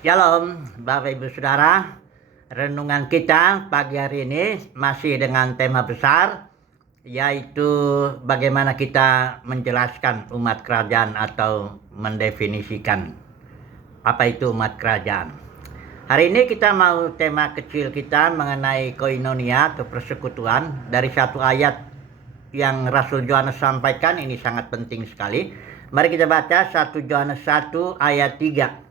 Shalom, Bapak Ibu Saudara. Renungan kita pagi hari ini masih dengan tema besar, yaitu bagaimana kita menjelaskan umat kerajaan atau mendefinisikan apa itu umat kerajaan. Hari ini kita mau tema kecil kita mengenai koinonia atau persekutuan dari satu ayat yang Rasul Yohanes sampaikan. Ini sangat penting sekali. Mari kita baca 1 Yohanes 1 ayat 3.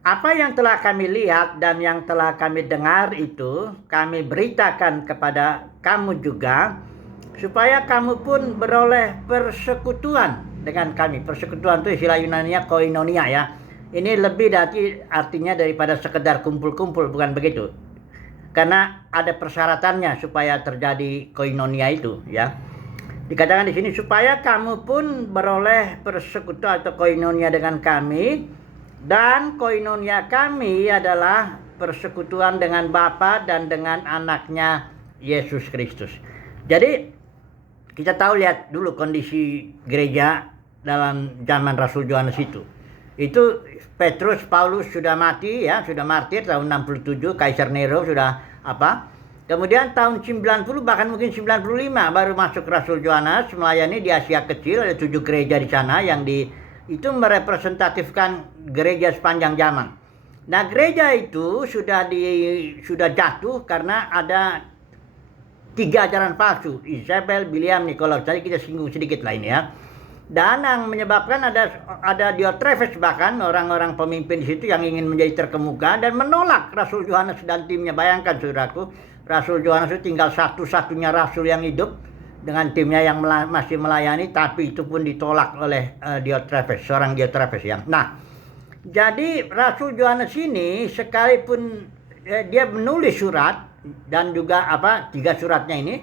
Apa yang telah kami lihat dan yang telah kami dengar itu kami beritakan kepada kamu juga, supaya kamu pun beroleh persekutuan dengan kami. Persekutuan itu istilah Yunaninya koinonia ya. Ini lebih dari artinya daripada sekedar kumpul-kumpul, bukan begitu. Karena ada persyaratannya supaya terjadi koinonia itu ya. Dikatakan di sini supaya kamu pun beroleh persekutuan atau koinonia dengan kami. Dan koinonia kami adalah persekutuan dengan Bapa dan dengan anaknya Yesus Kristus. Jadi kita tahu, lihat dulu kondisi gereja dalam zaman Rasul Yohanes itu. Itu Petrus, Paulus sudah mati ya, sudah martir tahun 67, Kaisar Nero sudah Kemudian tahun 90 bahkan mungkin 95 baru masuk Rasul Yohanes melayani di Asia Kecil. Ada 7 gereja di sana yang itu merepresentatifkan gereja sepanjang zaman. Nah, gereja itu sudah jatuh karena ada 3 ajaran palsu, Isabel, Biliam, Nikolaus. Tadi kita singgung sedikit lah ini ya. Dan yang menyebabkan ada Diotrephes, bahkan orang-orang pemimpin di situ yang ingin menjadi terkemuka dan menolak Rasul Yohanes dan timnya. Bayangkan saudaraku, Rasul Yohanes itu tinggal satu-satunya rasul yang hidup dengan timnya yang masih melayani, tapi itu pun ditolak oleh Diotrephes, seorang Diotrephes yang. Nah, jadi Rasul Yohanes ini sekalipun dia menulis surat dan juga 3 suratnya ini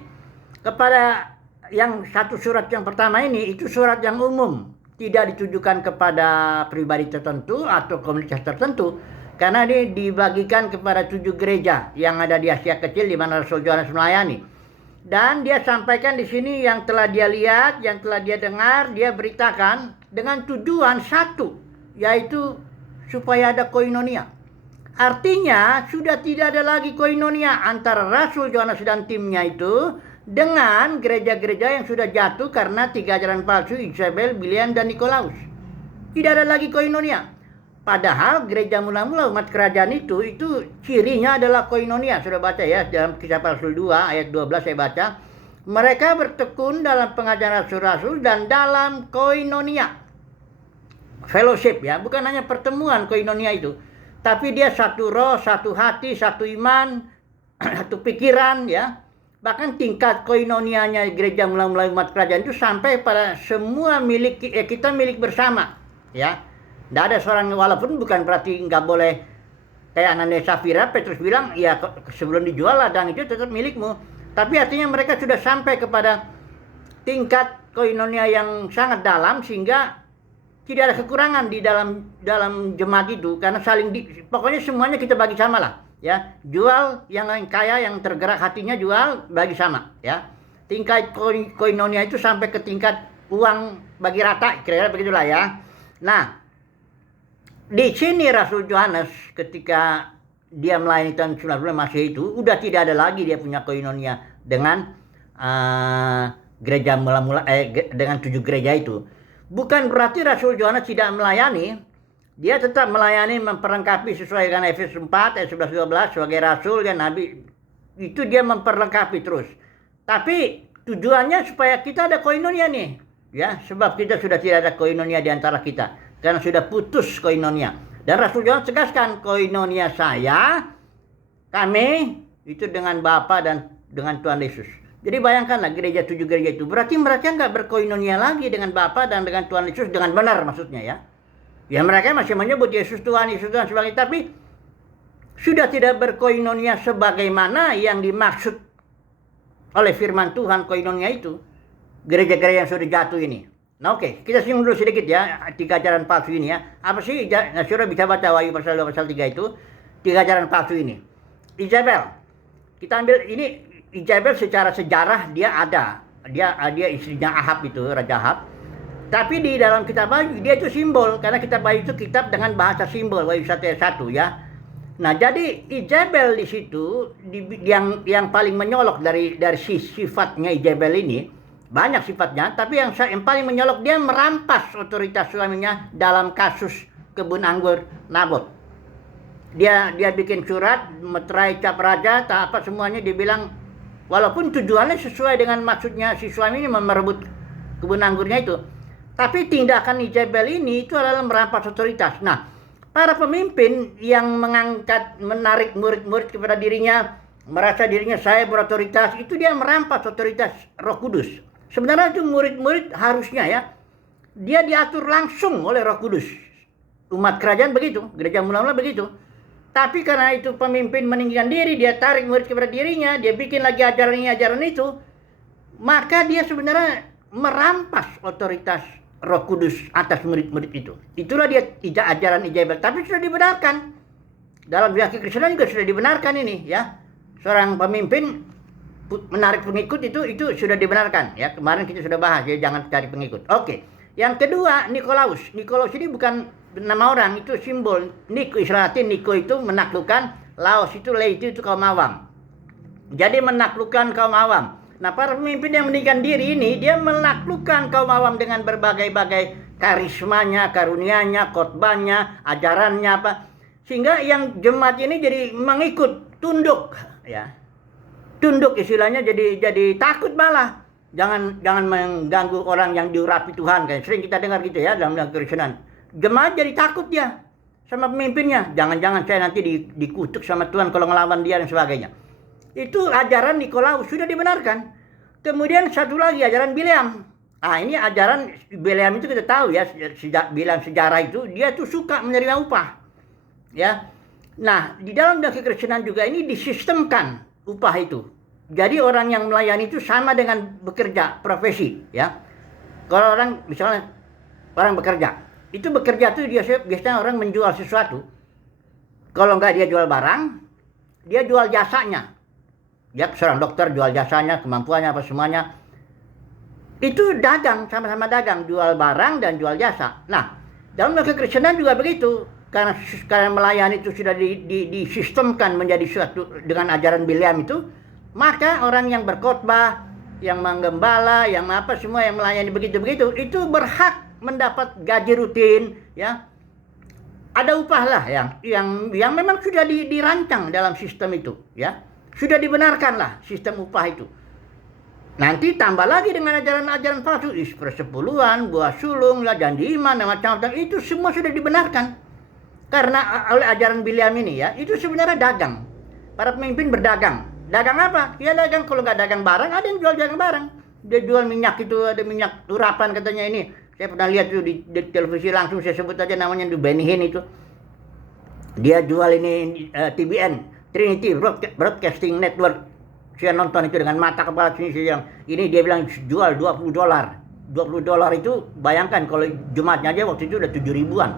kepada yang satu surat yang pertama ini, itu surat yang umum, tidak ditujukan kepada pribadi tertentu atau komunitas tertentu, karena ini dibagikan kepada 7 gereja yang ada di Asia Kecil di mana Rasul Yohanes melayani. Dan dia sampaikan di sini yang telah dia lihat, yang telah dia dengar, dia beritakan dengan tujuan satu, yaitu supaya ada koinonia. Artinya sudah tidak ada lagi koinonia antara Rasul Yohanes dan timnya itu dengan gereja-gereja yang sudah jatuh karena 3 ajaran palsu, Isabel, Biliam, dan Nikolaus. Tidak ada lagi koinonia. Padahal gereja mula-mula umat kerajaan itu cirinya adalah koinonia. Sudah baca ya dalam Kisah Rasul 2 ayat 12 saya baca. Mereka bertekun dalam pengajaran rasul-rasul dan dalam koinonia. Fellowship ya, bukan hanya pertemuan koinonia itu. Tapi dia satu roh, satu hati, satu iman, satu pikiran ya. Bahkan tingkat koinonianya gereja mula-mula umat kerajaan itu sampai pada semua kita milik bersama ya. Tidak ada seorang, walaupun bukan berarti nggak boleh kayak Ananias Safira, Petrus bilang ya sebelum dijual ladang itu tetap milikmu. Tapi artinya mereka sudah sampai kepada tingkat koinonia yang sangat dalam sehingga tidak ada kekurangan di dalam jemaat itu, karena pokoknya semuanya kita bagi sama lah ya. Jual, yang kaya, yang tergerak hatinya jual, bagi sama ya. Tingkat koinonia itu sampai ke tingkat uang bagi rata, kira-kira begitulah ya. Nah, di sini Rasul Yohanes ketika dia melayani tahun 90 Masehi itu udah tidak ada lagi dia punya koinonia dengan gereja mula-mula dengan 7 gereja itu. Bukan berarti Rasul Yohanes tidak melayani, dia tetap melayani, memperlengkapi sesuai dengan Efesus 4 ayat 11-12 sebagai rasul dan nabi. Itu dia memperlengkapi terus. Tapi tujuannya supaya kita ada koinonia nih ya, sebab kita sudah tidak ada koinonia di antara kita. Karena sudah putus koinonia. Dan Rasul Yohanes tegaskan, koinonia kami itu dengan Bapa dan dengan Tuhan Yesus. Jadi bayangkanlah gereja 7 gereja itu. Berarti mereka nggak berkoinonia lagi dengan Bapa dan dengan Tuhan Yesus dengan benar maksudnya ya. Ya mereka masih menyebut Yesus Tuhan sebagainya. Tapi sudah tidak berkoinonia sebagaimana yang dimaksud oleh firman Tuhan koinonia itu. Gereja-gereja yang sudah jatuh ini. Nah oke, kita singgung dulu sedikit ya 3 ajaran palsu ini ya. Apa sih? Nah, saudara bisa baca Wahyu pasal 2 pasal 3 itu 3 ajaran palsu ini. Isabel. Kita ambil ini Isabel secara sejarah dia ada. Dia istrinya Ahab itu, Raja Ahab. Tapi di dalam kitab Wahyu dia itu simbol, karena kitab Wahyu itu kitab dengan bahasa simbol, Wahyu 1 ayat 1 ya. Nah, jadi Izebel di situ yang paling menyolok dari sifatnya Izebel ini, banyak sifatnya, tapi yang paling menyolok dia merampas otoritas suaminya dalam kasus kebun anggur Nabot. Dia bikin surat, meterai cap raja, tak apa semuanya dibilang, walaupun tujuannya sesuai dengan maksudnya si suami ini merebut kebun anggurnya itu, tapi tindakan Izebel ini itu adalah merampas otoritas. Nah, para pemimpin yang menarik murid-murid kepada dirinya, merasa dirinya saya berotoritas, itu dia merampas otoritas Roh Kudus. Sebenarnya itu murid-murid harusnya ya, dia diatur langsung oleh Roh Kudus. Umat kerajaan begitu, gereja mula-mula begitu. Tapi karena itu pemimpin meninggikan diri, dia tarik murid kepada dirinya, dia bikin lagi ajaran itu, maka dia sebenarnya merampas otoritas Roh Kudus atas murid-murid itu. Itulah dia ajaran Izebel, tapi sudah dibenarkan. Dalam dunia kekristenan juga sudah dibenarkan ini ya. Seorang pemimpin menarik pengikut itu sudah dibenarkan ya. Kemarin kita sudah bahas ya, jangan cari pengikut. Oke. Yang kedua, Nikolaus. Nikolaus ini bukan nama orang, itu simbol. Niko, istilah Latin Niko itu menaklukkan, Laos itu Le itu kaum awam. Jadi menaklukkan kaum awam. Nah, para pemimpin yang meninggikan diri ini, dia menaklukkan kaum awam dengan berbagai-bagai karismanya, karunianya, khotbahnya, ajarannya apa. Sehingga yang jemaat ini jadi mengikut, tunduk ya. Tunduk istilahnya, jadi takut malah. Jangan mengganggu orang yang diurapi Tuhan, kayak sering kita dengar gitu ya dalam kekristenan. Jemaat jadi takut dia sama pemimpinnya. Jangan-jangan saya nanti dikutuk sama Tuhan kalau ngelawan dia dan sebagainya. Itu ajaran Nikolaus sudah dibenarkan. Kemudian satu lagi ajaran Bileam. Ini ajaran Bileam itu kita tahu ya, sejak Bileam sejarah itu dia tuh suka menerima upah. Ya. Nah, di dalam kekristenan juga ini disistemkan upah itu. Jadi orang yang melayani itu sama dengan bekerja, profesi ya. Kalau orang misalnya orang bekerja, itu bekerja tuh biasanya orang menjual sesuatu. Kalau enggak dia jual barang, dia jual jasanya. Ya, seorang dokter jual jasanya, kemampuannya apa semuanya. Itu dagang, sama-sama dagang, jual barang dan jual jasa. Nah, dalam kekristenan juga begitu. Karena melayani itu sudah disistemkan menjadi suatu dengan ajaran Bileam itu, maka orang yang berkhotbah, yang menggembala, yang apa semua yang melayani begitu-begitu, itu berhak mendapat gaji rutin, ya. Ada upah lah yang memang sudah dirancang dalam sistem itu, ya. Sudah dibenarkan lah sistem upah itu. Nanti tambah lagi dengan ajaran-ajaran palsu, persepuluhan, buah sulung lah, janji iman, dan macam-macam, itu semua sudah dibenarkan. Karena oleh ajaran Bileam ini ya, itu sebenarnya dagang. Para pemimpin berdagang. Dagang apa? Ya dagang, kalau nggak dagang barang, ada yang jual dagang barang. Dia jual minyak itu, ada minyak urapan katanya ini. Saya pernah lihat tuh di televisi langsung, saya sebut aja namanya di Benny Hinn itu. Dia jual ini TBN. Trinity Broadcasting Network. Saya nonton itu dengan mata kepala sini, ini dia bilang jual $20. $20 itu bayangkan kalau Jumatnya aja waktu itu udah 7 ribuan.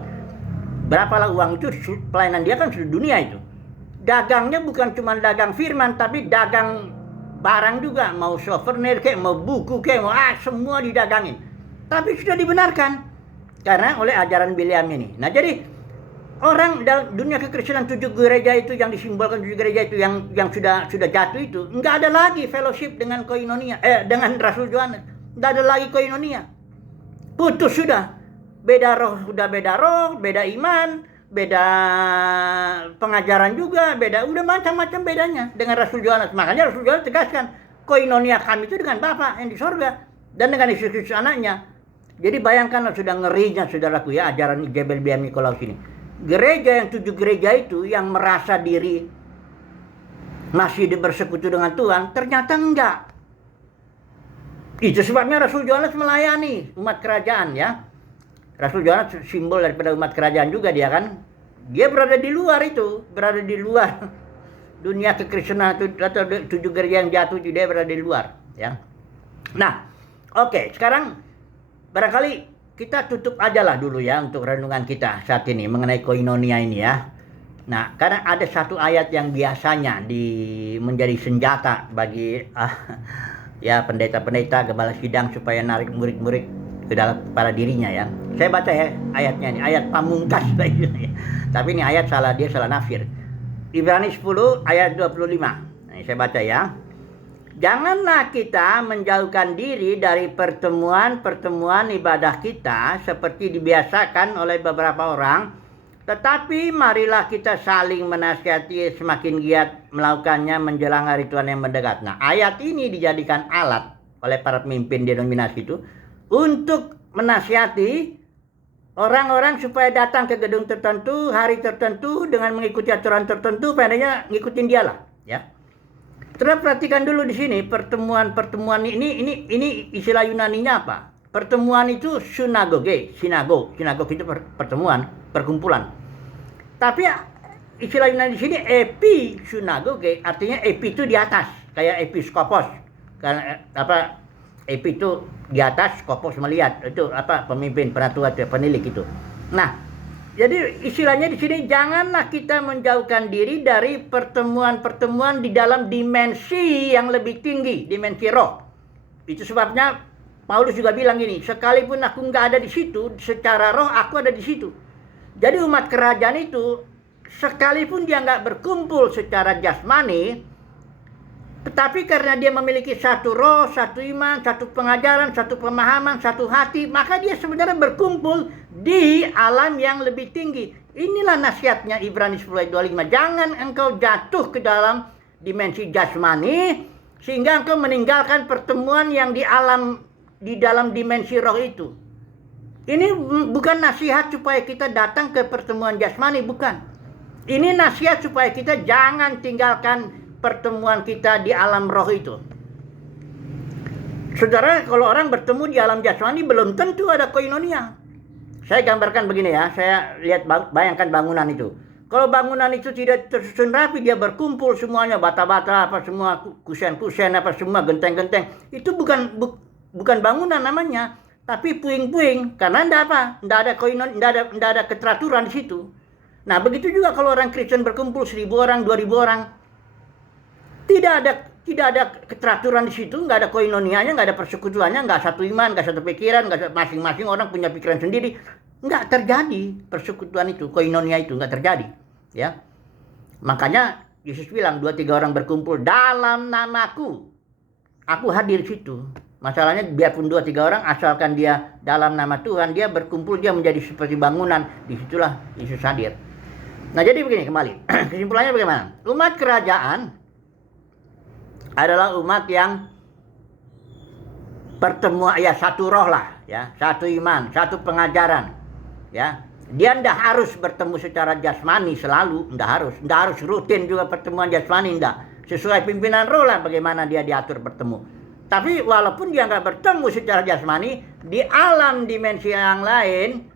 Berapalah uang itu, pelayanan dia kan seluruh dunia itu. Dagangnya bukan cuma dagang firman, tapi dagang barang juga. Mau souvenir kayak, mau buku kayak, mau semua didagangin. Tapi sudah dibenarkan karena oleh ajaran Bileam ini. Nah, jadi orang dalam dunia kekristenan 7 gereja itu yang disimbolkan 7 gereja itu yang sudah jatuh itu, enggak ada lagi fellowship dengan koinonia, dengan Rasul Yohanes. Enggak ada lagi koinonia. Putus sudah. Beda roh, beda iman, beda pengajaran juga, udah macam-macam bedanya dengan Rasul Yohanes. Makanya Rasul Yohanes tegaskan, koinonia kami itu dengan Bapa yang di sorga dan dengan Yesus anaknya. Jadi bayangkan sudah ngerinya saudaraku ya ajaran Izebel Bileam Nikolaus ini. Gereja yang 7 gereja itu yang merasa diri masih bersekutu dengan Tuhan, ternyata enggak. Itu sebabnya Rasul Yohanes melayani umat kerajaan ya. Rasul Yohanes simbol daripada umat kerajaan juga dia kan. Dia berada di luar itu, berada di luar dunia kekristenan atau 7 gereja yang jatuh, dia berada di luar ya. Nah, oke, sekarang barangkali kita tutup aja lah dulu ya untuk renungan kita saat ini mengenai koinonia ini ya. Nah, karena ada satu ayat yang biasanya menjadi senjata bagi ya pendeta-pendeta, gembala sidang supaya narik murid-murid ke dalam pada dirinya ya. Saya baca ya ayatnya ini, ayat pamungkas tapi ini ayat dia salah nafsir. Ibrani 10 ayat 25. Nah, saya baca ya. Janganlah kita menjauhkan diri dari pertemuan-pertemuan ibadah kita seperti dibiasakan oleh beberapa orang, tetapi marilah kita saling menasihati semakin giat melakukannya menjelang hari Tuhan yang mendekat. Nah, ayat ini dijadikan alat oleh para pemimpin denominasi itu untuk menasihati orang-orang supaya datang ke gedung tertentu, hari tertentu dengan mengikuti aturan tertentu, padanya ngikutin dia lah, ya. Terus perhatikan dulu di sini pertemuan ini istilah Yunaninya apa? Pertemuan itu synagoge, sinagog itu pertemuan, perkumpulan. Tapi istilah Yunani di sini epi synagoge, artinya epi itu di atas, kayak episkopos. Karena epi itu di atas, skopos melihat, itu pemimpin, penatua, penilik itu. Nah, jadi istilahnya di sini janganlah kita menjauhkan diri dari pertemuan-pertemuan di dalam dimensi yang lebih tinggi, dimensi roh. Itu sebabnya Paulus juga bilang gini, sekalipun aku nggak ada di situ, secara roh aku ada di situ. Jadi umat kerajaan itu sekalipun dia nggak berkumpul secara jasmani, tetapi karena dia memiliki satu roh, satu iman, satu pengajaran, satu pemahaman, satu hati, maka dia sebenarnya berkumpul di alam yang lebih tinggi. Inilah nasihatnya Ibrani 10 ayat 25. Jangan engkau jatuh ke dalam dimensi jasmani sehingga engkau meninggalkan pertemuan yang di dalam dimensi roh itu. Ini bukan nasihat supaya kita datang ke pertemuan jasmani, bukan. Ini nasihat supaya kita jangan tinggalkan pertemuan kita di alam roh itu. Saudara, kalau orang bertemu di alam jasmani belum tentu ada koinonia. Saya gambarkan begini ya, saya bayangkan bangunan itu. Kalau bangunan itu tidak tersusun rapi, dia berkumpul semuanya, bata-bata, semua kusen-kusen, semua genteng-genteng. Itu bukan bangunan namanya, tapi puing-puing. Karena ndak ada koinonia, ndak ada keteraturan di situ. Nah, begitu juga kalau orang Kristen berkumpul 1.000 orang, 2.000 orang. Tidak ada keteraturan di situ, nggak ada koinonianya, nggak ada persekutuannya, nggak satu iman, nggak satu pikiran, nggak masing-masing orang punya pikiran sendiri, nggak terjadi persekutuan itu, koinonia itu nggak terjadi, ya. Makanya Yesus bilang 2-3 orang berkumpul dalam namaku, aku hadir di situ. Masalahnya biarpun 2-3 orang, asalkan dia dalam nama Tuhan, dia berkumpul, dia menjadi seperti bangunan, disitulah Yesus hadir. Nah, jadi begini kembali, kesimpulannya bagaimana? Umat kerajaan adalah umat yang pertemuan, ya satu roh lah, ya satu iman, satu pengajaran, ya. Dia ndak harus bertemu secara jasmani selalu, ndak harus rutin juga pertemuan jasmani, ndak. Sesuai pimpinan roh lah bagaimana dia diatur bertemu. Tapi walaupun dia nggak bertemu secara jasmani, di alam dimensi yang lain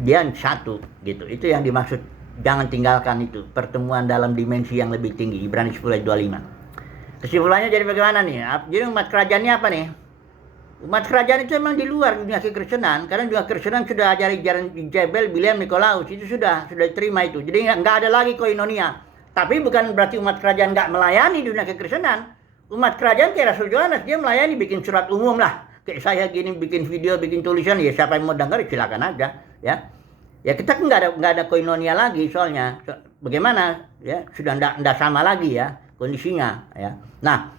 dia satu, gitu. Itu yang dimaksud, jangan tinggalkan itu pertemuan dalam dimensi yang lebih tinggi. Ibrani 10 ayat 25. Kesimpulannya jadi bagaimana nih? Jadi umat kerajaan ini apa nih? Umat kerajaan itu memang di luar dunia kekristenan, karena dunia kekristenan sudah ajari ajaran Jebel, Bileam, Nikolaus, itu sudah diterima itu. Jadi nggak ada lagi koinonia. Tapi bukan berarti umat kerajaan nggak melayani dunia kekristenan. Umat kerajaan kayak Rasul Yohanes, dia melayani, bikin surat umum lah. Kayak saya gini, bikin video, bikin tulisan, ya siapa yang mau dengar silakan aja, ya. Ya kita nggak ada koinonia lagi soalnya. Bagaimana? Ya sudah nggak sama lagi ya kondisinya, ya. Nah,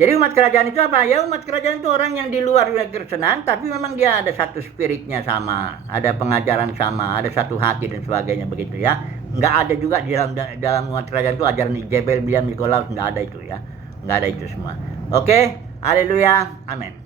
jadi umat kerajaan itu apa? Ya umat kerajaan itu orang yang di luar dunia kekristenan, tapi memang dia ada satu spiritnya sama, ada pengajaran sama, ada satu hati dan sebagainya begitu ya. Nggak ada juga di dalam umat kerajaan itu ajaran Jebel, Bileam, Nikolaus, nggak ada itu ya, nggak ada itu semua. Oke, haleluya, amin.